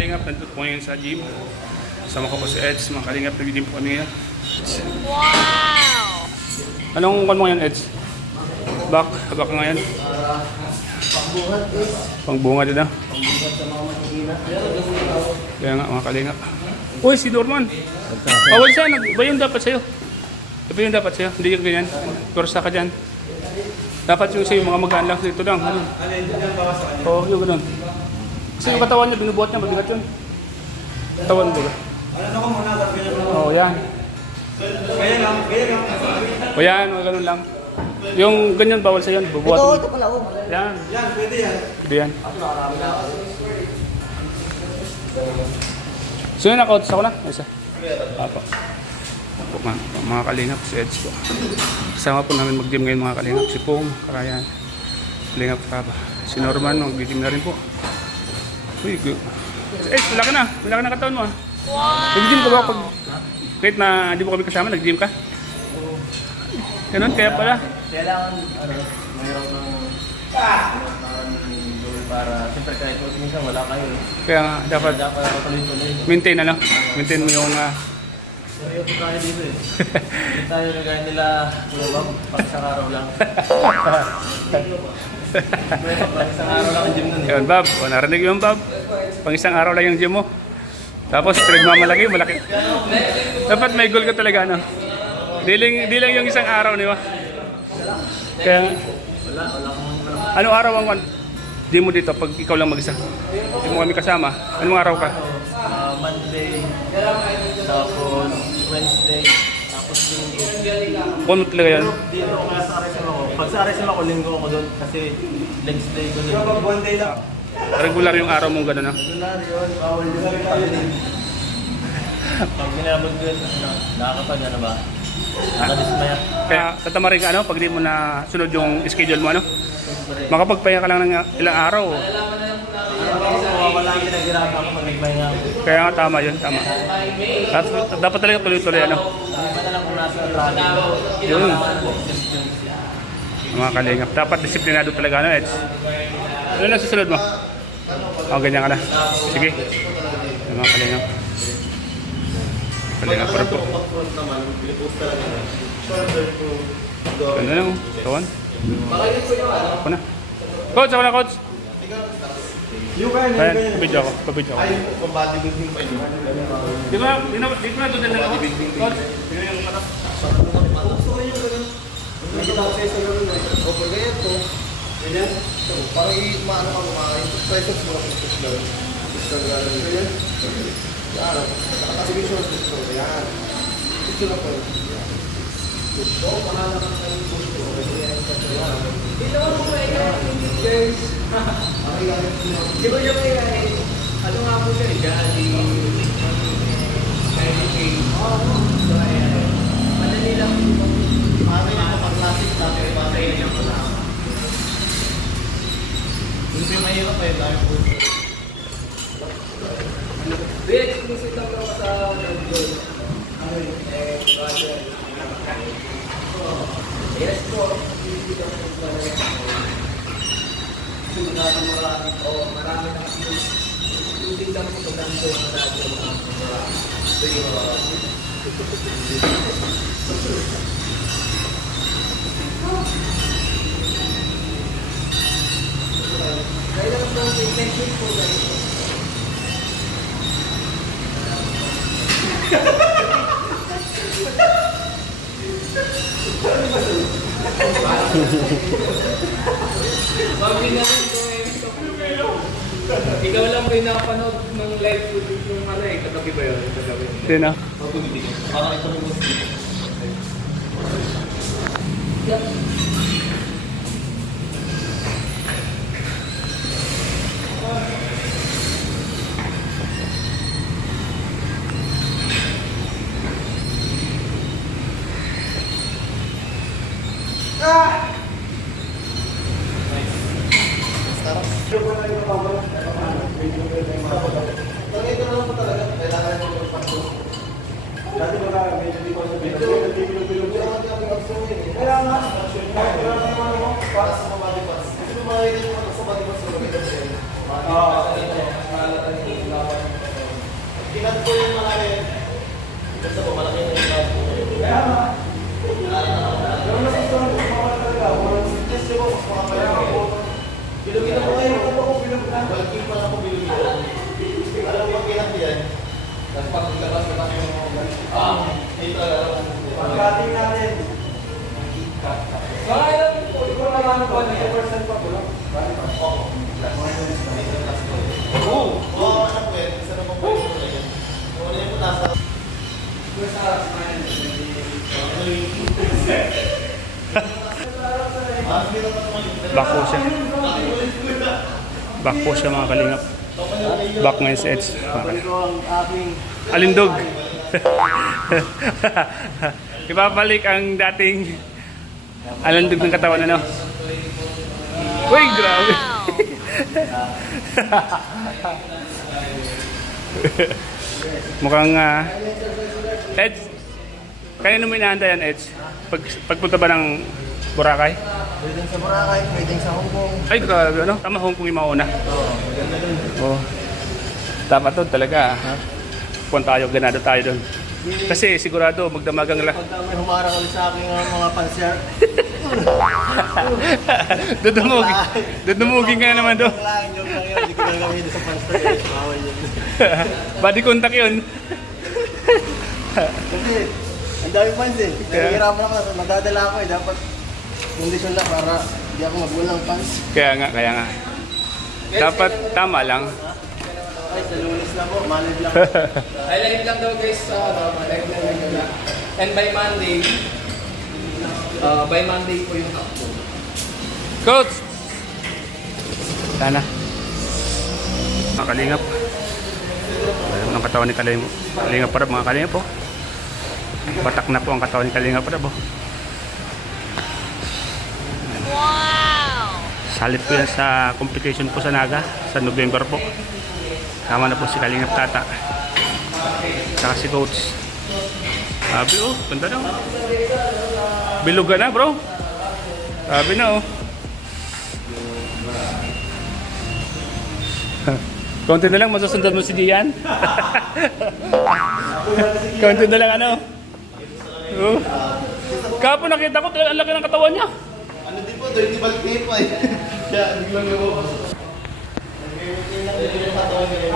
kalingap, nandito po ngayon sa gym. Sama ko po si Eds, mga kalingap, nag-gym po kami ngayon. Wow! Anong kwan mo ngayon, Eds? Back ngayon? Pangbuhat is Pangbunga din na. pangbuhat sa mga mahihina. Kaya nga, mga kalingap. Uy, si Dorman! Bawal siya, ba yung dapat sa'yo? Iba yung dapat sa'yo, hindi yung ganyan. Kursa ka dyan. Dapat yung sa'yo, mga magaan lang dito lang. Ano? Oo, yung ganun. Kasi yung katawan niya, binubuhat niya, mabigat yun. Katawan mo ba? Ano ko muna, ganyan lang. Oo, yan. Kaya lang. O yan, mga ganun lang. Yung ganyan, bawal sa'yo, bubuhat mo. Ito pala, oh. Yan, Yan, pwede yan. hindi yan. Marami na ako. So yun, naka-outs ako na. Isa. Apo. Apo, mga kalingap, si Eds po. Kasama po namin mag-gym ngayon mga kalingap. Si Pong, Karayan, Kalingap Kaba. Si Norman, mag-gym na rin po. Uy, Eds, wala ka na katawan mo ah. Wow! Nag-gym ka ba pag, kahit na di mo kami kasama, nag-gym ka? Ganun, kaya pala. Kailangan, mayroon ng goal para, siyempre kahit minsan wala kayo. Kaya nga, dapat Dapat tuloy-tuloy. maintain maintain mo yung Seryoso tayo dito eh. Hindi tayo nagaya nila, Kuya Bob, pang isang araw lang. Pang isang araw lang ang gym nun eh. Yun, Bob. O, narinig yung Bob. Pang isang araw lang yung gym mo. Tapos, pinagmamalaki, malaki. Dapat may goal ka talaga, no? Di lang yung isang araw, di ba? Kaya, Wala kang anong araw ang di mo dito pag ikaw lang mag-isa? Di mo kami kasama. Anong araw ka? Monday, tapos Wednesday, tapos Linggo. Kung talaga yan. Dito ako sa RSM ako. Pag sa RSM ako, Linggo ako doon kasi legs day ko doon. Pag one day lang. Regular yung araw mong gano'n, no? Regular yun, bawal yun. Pag ginamag yun, nakakapag ano ba? Nakadismaya. Kaya tatama rin ka, ano? Pag di mo na sunod yung schedule mo, ano? Siyempre. Makapagpahinga ka lang ng ilang araw. Wala yung pinaghirapan ako pag nagpahinga ako. Kaya nga, tama yun, tama. Dapat talaga tuloy-tuloy, ano? Hindi pa na lang kung nasa traffic. Yun. Mga kalingap. Dapat disiplinado talaga, ano, Eds? Ano na susunod mo? O, ganyan ka na. Sige. Mga kalingap. Kalingap pa rin po. Ganda na, oh. Tawan. Ako na. Coach, ako na, coach. Yung kaya Ayan, pabidyo ako. Ay, kung bodybuilding pa yun. Di ba, di ko na doon na ako. Coach, yun yung katak. Gusto ko yung ganun. Nakita ko sa ganun eh. O, pag ganyan to, ganyan. So, parang maano ka kumain. Triceps mo lang push down. Push down gano'n. Ganyan. Yan. Nakakasibig siya ng push down. Yan. Push lang po. Push down. Pahala ka kayo push down. Hindi naman po guys. Di ba yung ano nga po siya? Gali. So, ayan. Madali lang po. Parang yung kapag-classic natin, parang yung kasama. Hindi mahirap eh, dahil po. Wait, exclusive lang ako sa Redgold. Roger. Yes po. Marami na kasi exclusive lang po sa Redgold. Kailan po ang next po guys? Mami na rin ko ikaw lang ba yung nakapanood ng live footage yung ano eh, katabi ba yun? Hindi na. Parang ito rin gusto. Dati ba medyo di ko sabihin. Kaya nga, blood po yung malaki. Basta po, malaki yung blood po. Kaya nga. Yung nasasama po, mga talaga. Test nyo po, mas makapaya po. Bilugin na po kayo. Ito po, bilugin na. Walking pa na po, bilugin na. Alam mo, kinang yan. Tapos pag labas-labas yung mga ganito. Dito, pagkating natin. Kaya lang po, ikaw na lang po, 2% pa po lang. Bali pa. Oo. Oo, ano po yan? Isa na po po yung po yan. Kung ano yung po nasa... Back po siya. Back po siya mga kalingap. Back ngayon sa Eds. Ito ang aking... Alindog. Ipapalik ang dating alindog ng katawan, ano? Uy, grabe. Mukhang Eds, kanino mo inaanda yan, Eds? Pagpunta ba ng Boracay? Pwedeng sa Boracay, pwedeng sa Hong Kong. Ay, grabe, ano? Tama, Hong Kong yung mauna. Oo, maganda dun. Oh. Dapat doon talaga. Kung tayo, ganado tayo doon. Kasi sigurado, magdamagang lang. Pagka may humarang ulit sa aking mga pansyar. Dudumugin ka na naman doon. Joke lang yun. Hindi ko gagawin sa pansyar. Bawal yun. Body contact yun. Kasi, ang dami fans eh. Nahihirapan ako. Madadala ako eh. Dapat kondisyon lang para hindi ako magulang fans. Kaya nga. Dapat tama lang. Ay, sa Lunes na po. Manid lang. Ay, live lang daw guys sa live lang. And by Monday po yung upload. Coach! Sana. Mga kalingap. Alam ang katawan ni Kalingap Parab, mga kalingap po. Batak na po ang katawan ni Kalingap Parab. Wow! Salit po yan sa competition po sa Naga sa November po. Tama na po si Kalingap Tata. Saka si Coach. Sabi oh, ganda na. Bilog ka na bro. Sabi na oh. Konti na lang masusundan mo si Gian. Konti na lang ano. Oh. Kapon nakita ko ang laki ng katawan niya. Ano din po, dirty bulk tape po eh. Kaya, biglang lumabas. Nag-maintain lang din yung katawan ngayon.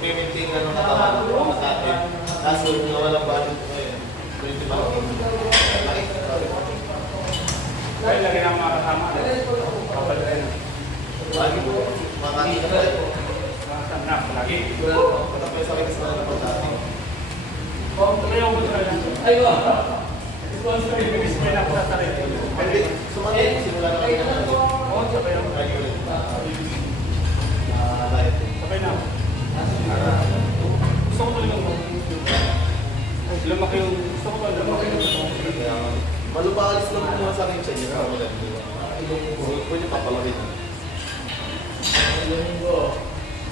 Nag-maintain lang yung katawan sa atin. Kaso, nawalang budget po ngayon. Dirty bulk tape. Kaya lagi ng mga kasama. Kapal rin. Lagi po. Makakita po eh. Masama na, lagi. Wala po yung sakit sa mga po sa atin. Ay, wow. Sumanit, simula na kami na. Oo, sabay lang. Lagi ulit. Live. Okay na. Gusto ko talagang lumaki yung gusto ko ba lumaki yung Malubalis lang po mga sakit sa inyo. Pwede papalawin.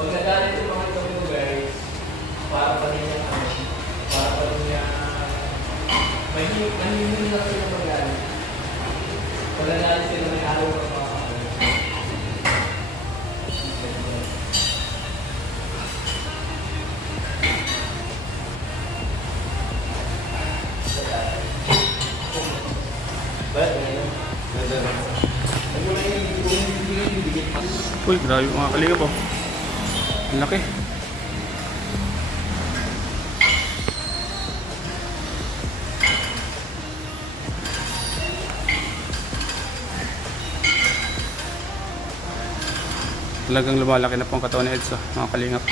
Pag nagalit yung mga ito mo guys, para pa rin yung mahihingin lang sila magalit. Pag nagalit sila, may araw ka pa. Uy, grabe mga kalingap po. Ang laki. Talagang lumalaki na po ang katawan ni Edso, mga kalingap.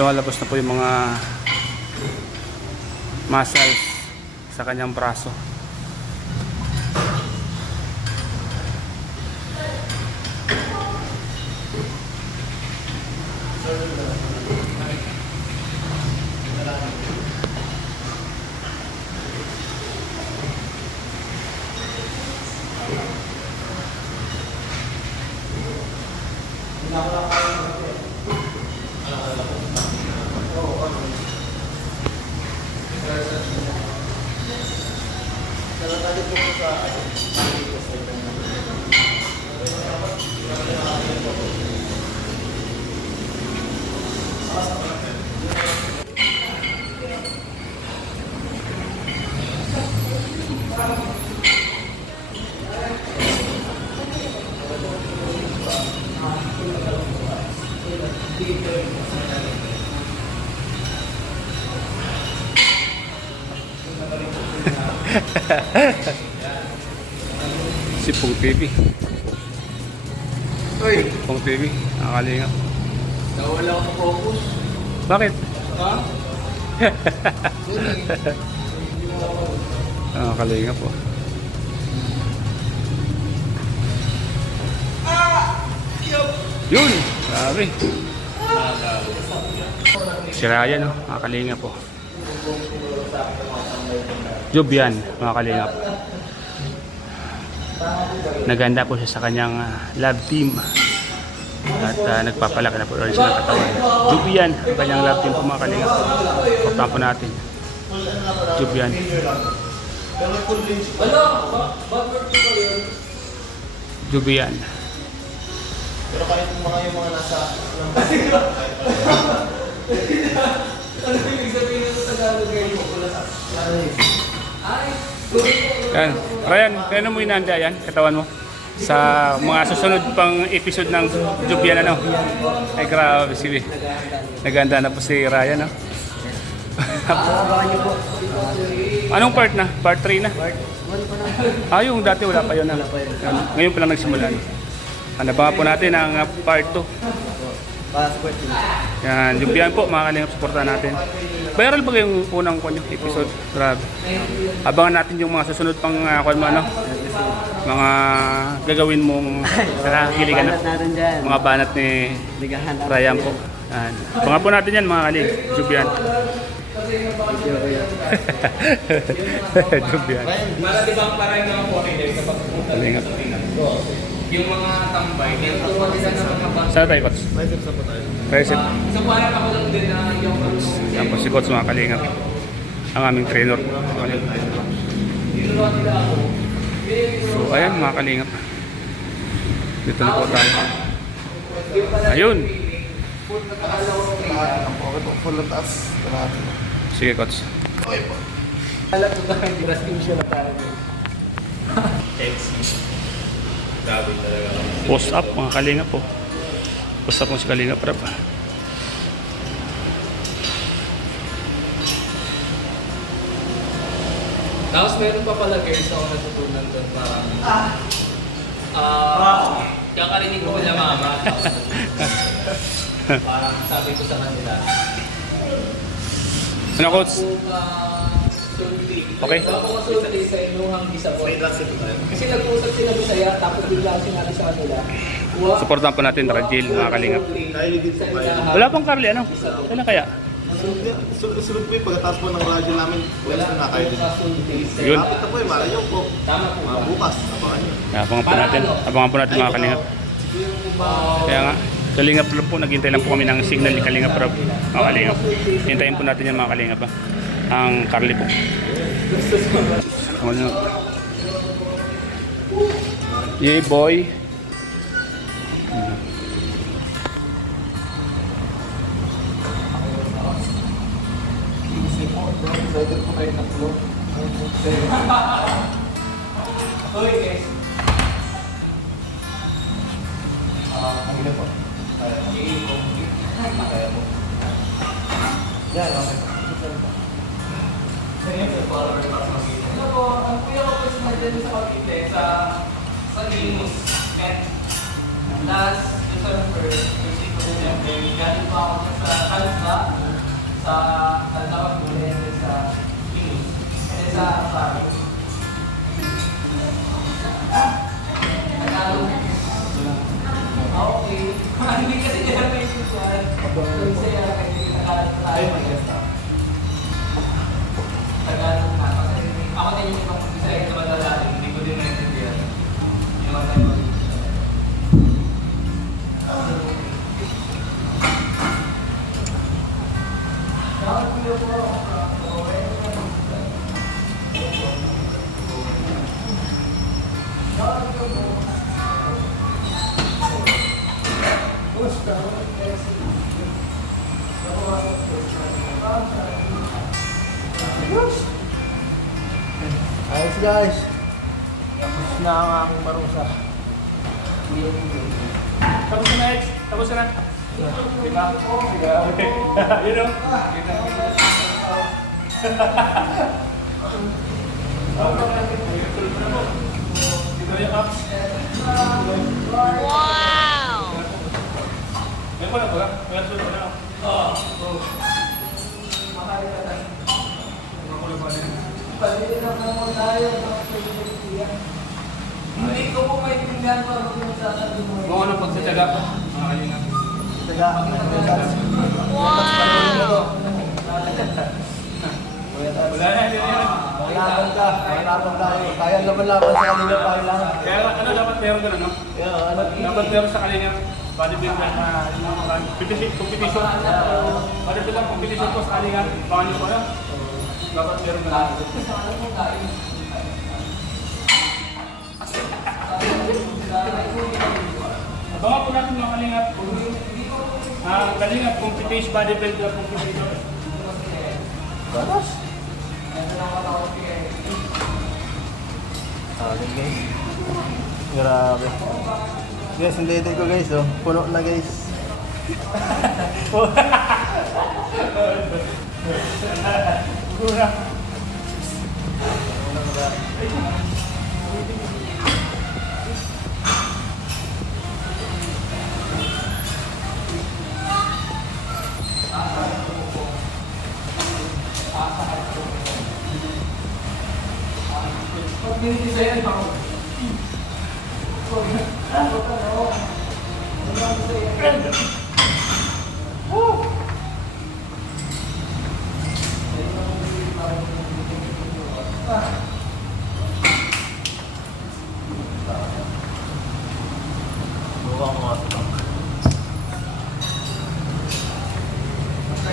Lumalabas na po yung mga muscles sa kanyang braso. Si Pong TV. Uy! Pong TV. Nakakalinga. Nawala ako focus. Bakit? Ha? Nakakalinga po. Yun! Grabe. Si Ryan, no? Nakakalinga po. Jubian, mga kalingap. Naganda po siya sa kanyang love team. At nagpapalaki na po ulit siya ng katawan. Jubian, ang kanyang love team po mga kalingap. Pagpapaan po natin. Jubian. Jubian. Pero kahit yung mga nasa... Ano yung sabihin ng Tagalog ngayon? Ay, Yan. Ryan, kaya mo inanda yan, katawan mo? Sa mga susunod pang episode ng Jubian, ano? Ay, grabe, sige. Naganda na po si Ryan, no? abangan niyo po. Anong part na? Part 3 na? Part 1 pa na. Yung dati wala pa yun. Wala pa yun. Yan. Ngayon pa lang nagsimula. Abangan po natin ang part 2. Passport yun. Yan, Jubian po, mga kalingap, supportan natin. Viral ba yung unang episode? Grabe. Abangan natin yung mga susunod pang mga gagawin mong nakakiligan na. Banat natin dyan. Mga banat ni Ligahan natin. Ryan po. Yan. Abangan po natin yan mga kaling. Jubian. Jubian. Para di ba parang mga foreigner kapag pupunta Kalingap. yung mga tambay, meron ako matisan sa mga bangka. Saan tayo, Coach? Bicep sa pa tayo. Tricep. So parang ako lang din na yung Tapos si Coach mga kalingap. Ang aming trainer. tinuruan nila ako. So ayan mga kalingap. Dito na po tayo. Ayun. Ang pocket of full ng taas. Kalahati. Sige Coach. Alam ko tayo, hindi rasking siya na tayo. Grabe talaga. Post up mga kalingap po. Post up mo si kalingap rap. Tapos meron pa pala guys ako natutunan doon parang kakarinig ko na mama. Parang sabi ko sa kanila. Ano Coach? Kung sulti. Okay. Ako sulti sa inuhang bisabot. May last ito tayo. Kasi nag-usap sila Bisaya tapos bigla sinabi sa kanila. Supportan po natin Rajil mga kalingap. Kaya din po kayo. Wala pang Carly ano? Kailan kaya? Sunod po yung pagkatapos po ng radyo namin. Wala na kayo din. Yun. Kapit na po eh, malayo po. Tama po. Bukas, abangan nyo. Abangan po natin. Abangan po natin mga kalingap. Kaya nga, Kalingap Rob po, naghintay lang po kami ng signal ni Kalingap Rob. Mga kalingap. Hintayin po natin yan mga kalingap. Ang Carly po. Ano? Yay boy. Hoy guys. Ang ina po. Kaya po. Yan, okay. Ano po, ang kuya ko is nandiyan sa Cavite sa Limus. Last December, kasi ko din galing pa ako sa Kalba, sa Kalba Pagbulen, sa Limus, and sa Aparo. Okay. Hindi kasi nila may sisyan. Kasi kasi Tagalog na tayo mag-guest. Tagalog na. Kasi ako din yung ibang Bisaya na madalali. Hindi ko din naintindihan. Yung mga tayo mag Ayos guys. Tapos na ang aking marusa. Tapos na next. Tapos na. Diba? Grabe. You know? Ito yung apps. Wow! Yan po na ba? Yan po na. Oo. Hindi ko po maintindihan pa kung yung sasabi mo. Kung ano pagsasyaga pa. Mga kalingap. Wala na, hindi na yan. Laban ka, laban tayo. Kaya laban-laban sa kanila tayo lang. Kaya ano dapat meron doon, ano? Kaya ano, Dapat meron sa kanila bodybuilder na competition. Bodybuilder competition po sa kanila. Paano po yan? Dapat meron na. Abangan po natin mga kalingap. Kalingap competition, bodybuilder competition. batas. Guys. Grabe. Guys, ang leader ko guys, oh. Puno na guys.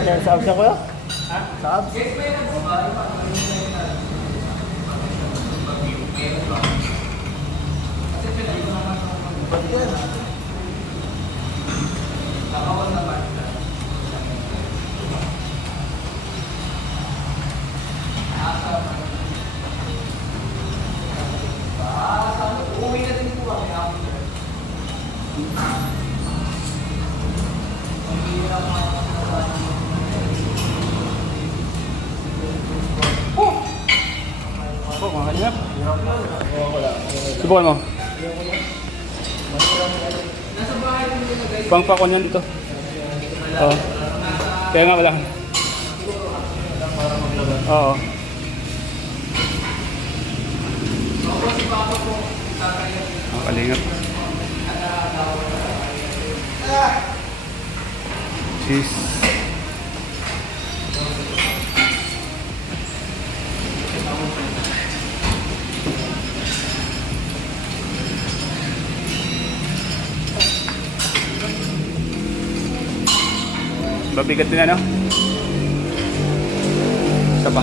Yan, sa abs na kuya? Ha? Sa abs? Ba't yan? Uuwi na din po kami after. Po, mga kalingap. Subukan mo. Pang pakon yan dito. Oo. Kaya nga wala. Oo. Mga kalingap. Cheese. Babigat din ano? Isa pa.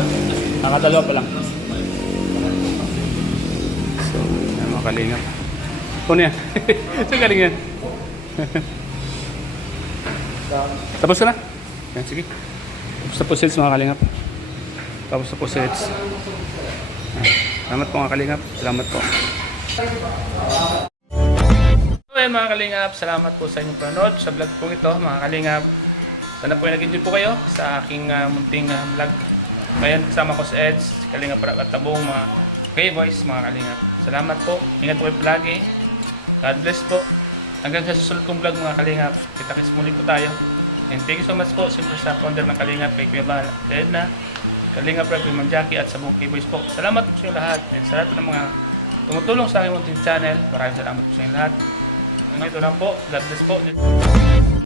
Nakadalawa pa lang. So, yan mga kalingap. Ano yan? Saan galing yan? Tapos ka na? Yan, sige. Tapos na po sales mga kalingap. Tapos na po sales. Salamat po mga kalingap. Salamat po. So yan mga kalingap, salamat po sa inyong panood sa vlog po ito mga kalingap. Sana po nag-enjoy po kayo sa aking munting vlog. Ngayon kasama ko sa Eds, Kalingap at Tabong mga K-Boys mga kalingap. Salamat po, ingat po kayo palagi. God bless po. Hanggang sa susunod kong vlog mga kalingap. Kita-kits muli po tayo. And thank you so much po siyempre sa founder ng Kalingap kay Kuya Bala, Edna, Kalingap Rep, Ma'am Jackie at sa buong K-Boys po. Salamat po sa inyo lahat. And sa lahat po ng mga tumutulong sa aking munting channel. Maraming salamat po sa inyo lahat. Hanggang ito lang po. God bless po.